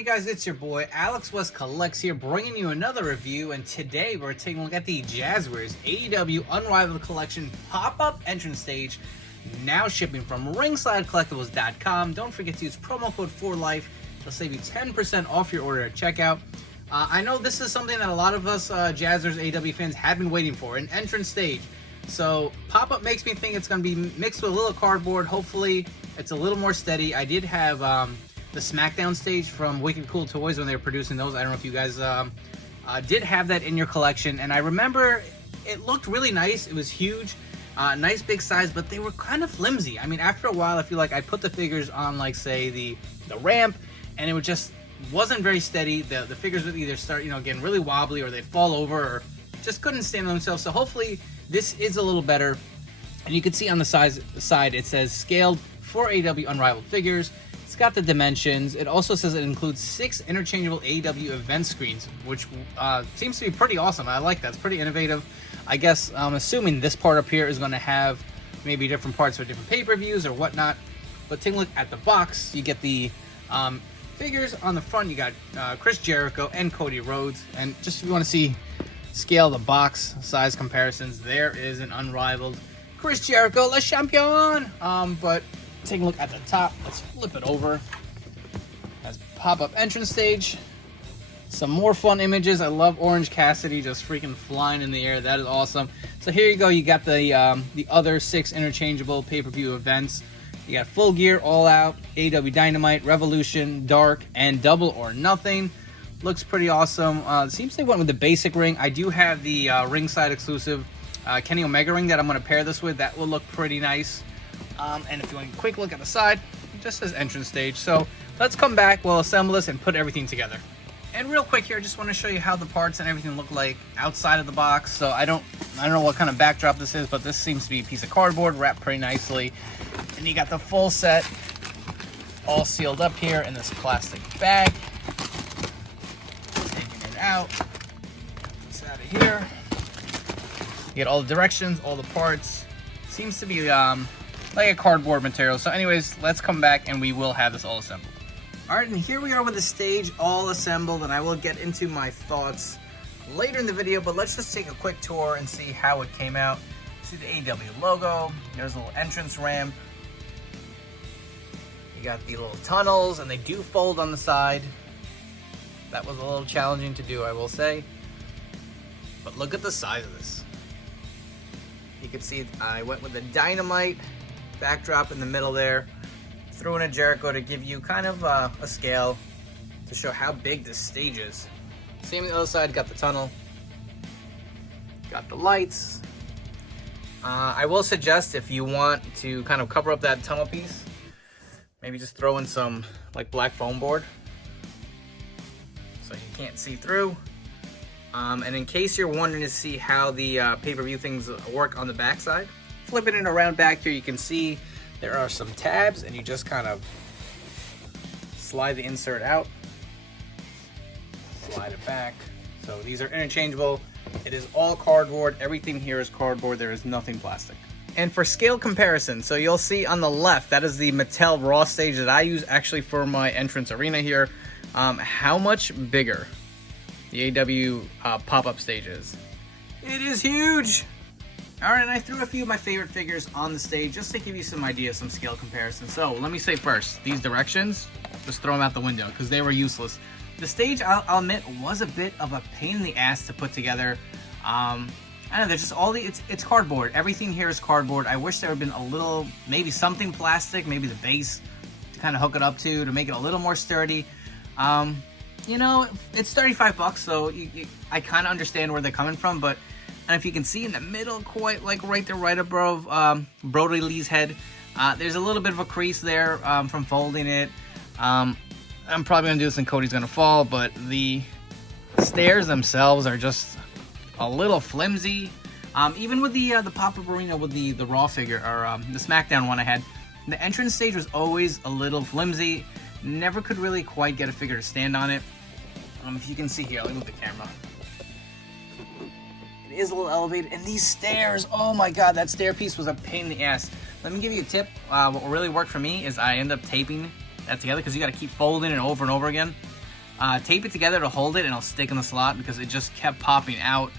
howdy guys, it's your boy Alex West Collects here, bringing you another review, and today we're taking a look at the Jazwares AEW Unrivaled Collection pop-up entrance stage, now shipping from ringsidecollectibles.com. Don't forget to use promo code 4LIFE. It'll save you 10% off your order at checkout. I know this is something that a lot of us Jazwares AEW fans have been waiting for, an entrance stage. So pop-up makes me think it's going to be mixed with a little cardboard. Hopefully it's a little more steady. I did have the SmackDown stage from Wicked Cool Toys when they were producing those. I don't know if you guys did have that in your collection. And I remember it looked really nice. It was huge, nice big size, but they were kind of flimsy. I mean, after a while, I feel like I put the figures on, like, say, the ramp, and it would just wasn't very steady. The figures would either start, getting really wobbly, or they'd fall over, or just couldn't stand on themselves. So hopefully this is a little better. And you can see on the side it says scaled for AEW Unrivaled figures. It's got the dimensions. It also says it includes 6 interchangeable AEW event screens, which seems to be pretty awesome. I like that. It's pretty innovative. I guess I'm assuming this part up here is going to have maybe different parts for different pay-per-views or whatnot. But take a look at the box. You get the figures on the front. You got Chris Jericho and Cody Rhodes. And just if you want to see scale the box size comparisons, there is an Unrivaled Chris Jericho, Le Champion. But take a look at the top. Let's flip it over. That's pop-up entrance stage. Some more fun images. I love Orange Cassidy just freaking flying in the air. That is awesome. So here you go. You got the other 6 interchangeable pay-per-view events. You got Full Gear, All Out, AEW Dynamite, Revolution, Dark, and Double or Nothing. Looks pretty awesome. It seems they went with the basic ring. I do have the ringside exclusive Kenny Omega ring that I'm going to pair this with. That will look pretty nice. And if you want a quick look at the side, it just says entrance stage. So let's come back, we'll assemble this and put everything together. And real quick here, I just want to show you how the parts and everything look like outside of the box. So I don't know what kind of backdrop this is, but this seems to be a piece of cardboard wrapped pretty nicely. And you got the full set all sealed up here in this plastic bag. Taking it out. It's out of here. You get all the directions, all the parts. Seems to be like a cardboard material. So anyways, let's come back and we will have this all assembled. All right, and here we are with the stage all assembled, and I will get into my thoughts later in the video, but let's just take a quick tour and see how it came out. See the AEW logo. There's a little entrance ramp. You got the little tunnels, and they do fold on the side. That was a little challenging to do, I will say. But look at the size of this. You can see I went with the Dynamite backdrop in the middle there. Threw in a Jericho to give you kind of a scale to show how big this stage is. Same on the other side, got the tunnel. Got the lights. I will suggest if you want to kind of cover up that tunnel piece, maybe just throw in some like black foam board so you can't see through. And in case you're wondering to see how the pay-per-view things work on the back side, flipping it around back here, you can see there are some tabs, and you just kind of slide the insert out, slide it back. So these are interchangeable. It is all cardboard. Everything here is cardboard. There is nothing plastic. And for scale comparison, so you'll see on the left, that is the Mattel Raw stage that I use actually for my entrance arena here. How much bigger the AEW pop-up stage is. It is huge. All right, and I threw a few of my favorite figures on the stage just to give you some ideas, some scale comparisons. So let me say first, these directions, just throw them out the window because they were useless. The stage, I'll admit, was a bit of a pain in the ass to put together. I don't know, there's just it's cardboard. Everything here is cardboard. I wish there had been a little, maybe something plastic, maybe the base to kind of hook it up to make it a little more sturdy. It's $35, so I kind of understand where they're coming from, but and if you can see in the middle, quite like right there, right above Brody Lee's head, there's a little bit of a crease there from folding it. I'm probably going to do this and Cody's going to fall, but the stairs themselves are just a little flimsy. Even with the pop-up arena with the Raw figure, or the SmackDown one I had, the entrance stage was always a little flimsy. Never could really quite get a figure to stand on it. If you can see here, let me move the camera. It is a little elevated, and these stairs, oh my god, that stair piece was a pain in the ass. Let me give you a tip. What really worked for me is I end up taping that together because you got to keep folding it over and over again. tape it together to hold it, and it'll stick in the slot because it just kept popping out.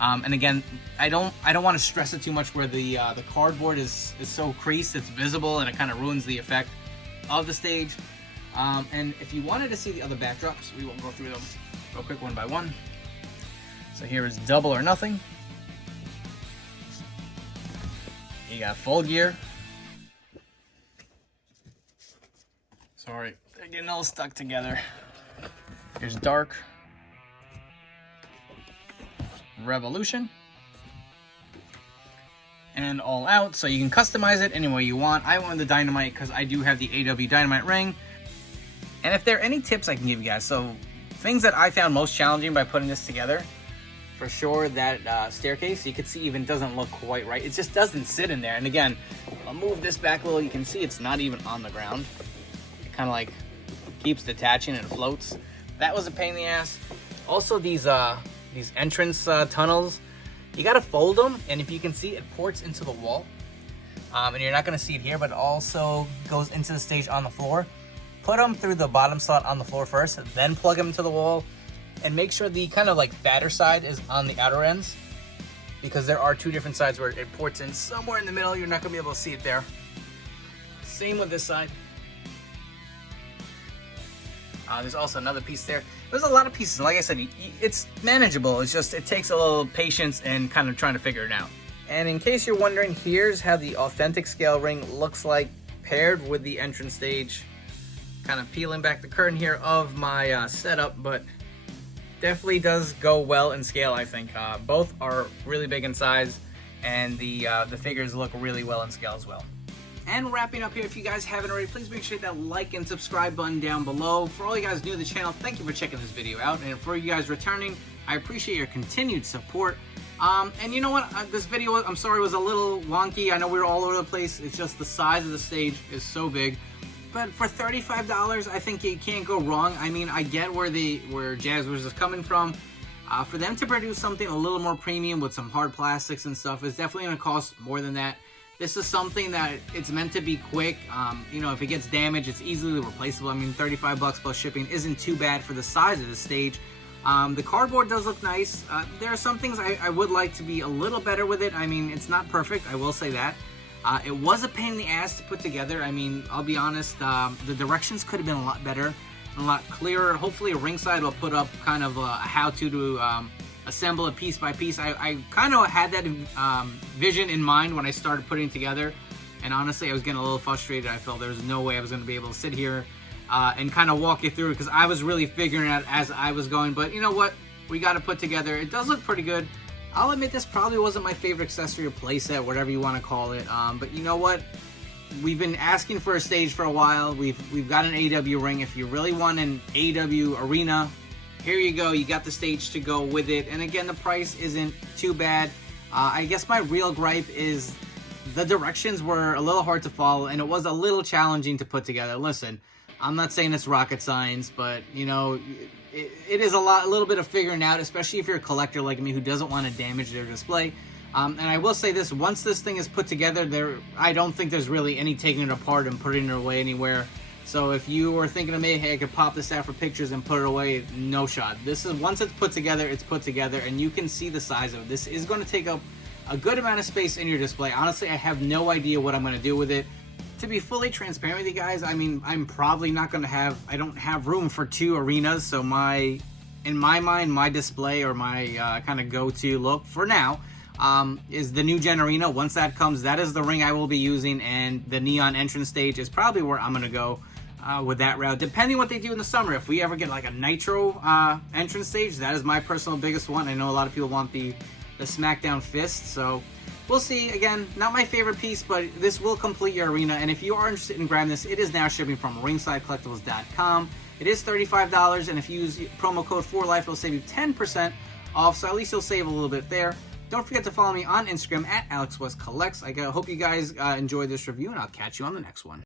And again, I don't want to stress it too much where the cardboard is so creased it's visible, and it kind of ruins the effect of the stage. And if you wanted to see the other backdrops, we won't go through them real quick one by one. So here is Double or Nothing. You got Full Gear. Sorry, they're getting all stuck together. Here's Dark. Revolution. And All Out, so you can customize it any way you want. I went with the Dynamite because I do have the AEW Dynamite ring. And if there are any tips I can give you guys, so things that I found most challenging by putting this together, for sure that staircase, you can see even doesn't look quite right. It just doesn't sit in there. And again, I'll move this back a little. You can see it's not even on the ground. It kind of like keeps detaching and floats. That was a pain in the ass. Also, these entrance tunnels, you got to fold them, and if you can see, it ports into the wall. And you're not going to see it here, but it also goes into the stage on the floor. Put them through the bottom slot on the floor first, then plug them into the wall, and make sure the kind of like fatter side is on the outer ends, because there are two different sides where it ports in somewhere in the middle. You're not going to be able to see it there. Same with this side. There's also another piece there. There's a lot of pieces. Like I said, it's manageable. It's just, it takes a little patience and kind of trying to figure it out. And in case you're wondering, here's how the authentic scale ring looks like paired with the entrance stage. Kind of peeling back the curtain here of my setup, but definitely does go well in scale, I think. Both are really big in size, and the figures look really well in scale as well. And wrapping up here, if you guys haven't already, please make sure to hit that like and subscribe button down below. For all you guys new to the channel, thank you for checking this video out. And for you guys returning, I appreciate your continued support. And you know what? This video, I'm sorry, was a little wonky. I know we were all over the place. It's just the size of the stage is so big. But for $35, I think you can't go wrong. I mean, I get where Jazwares is coming from. For them to produce something a little more premium with some hard plastics and stuff is definitely going to cost more than that. This is something that it's meant to be quick. You know, if it gets damaged, it's easily replaceable. I mean, 35 bucks plus shipping isn't too bad for the size of the stage. The cardboard does look nice. There are some things I would like to be a little better with it. I mean, it's not perfect, I will say that. It was a pain in the ass to put together. I mean, I'll be honest, the directions could have been a lot better, a lot clearer. Hopefully, Ringside will put up kind of a how-to assemble it piece by piece. I kind of had that vision in mind when I started putting it together, and honestly, I was getting a little frustrated. I felt there was no way I was going to be able to sit here and kind of walk it through, because I was really figuring it out as I was going. But you know what? We got to put together. It does look pretty good. I'll admit this probably wasn't my favorite accessory or playset, whatever you want to call it. But you know what? We've been asking for a stage for a while. We've got an AEW ring. If you really want an AEW arena, here you go. You got the stage to go with it. And again, the price isn't too bad. I guess my real gripe is the directions were a little hard to follow, and it was a little challenging to put together. Listen, I'm not saying it's rocket science, but you know, it is a little bit of figuring out, especially if you're a collector like me who doesn't want to damage their display. And I will say this, once this thing is put together, I don't think there's really any taking it apart and putting it away anywhere. So if you were thinking of me, hey, I could pop this out for pictures and put it away, no shot. This is, once it's put together, and you can see the size of it. This is going to take up a good amount of space in your display. Honestly, I have no idea what I'm going to do with it. To be fully transparent with you guys, I mean, I'm probably not going to I don't have room for 2 arenas, so in my mind, my display or my kind of go-to look for now is the new gen arena. Once that comes, that is the ring I will be using, and the neon entrance stage is probably where I'm going to go with that route, depending what they do in the summer. If we ever get like a Nitro entrance stage, that is my personal biggest one. I know a lot of people want the SmackDown Fist, so we'll see. Again, not my favorite piece, but this will complete your arena. And if you are interested in grabbing this, it is now shipping from ringsidecollectibles.com. It is $35, and if you use promo code 4LIFE, it'll save you 10% off, so at least you'll save a little bit there. Don't forget to follow me on Instagram at AlexWestCollects. I hope you guys enjoyed this review, and I'll catch you on the next one.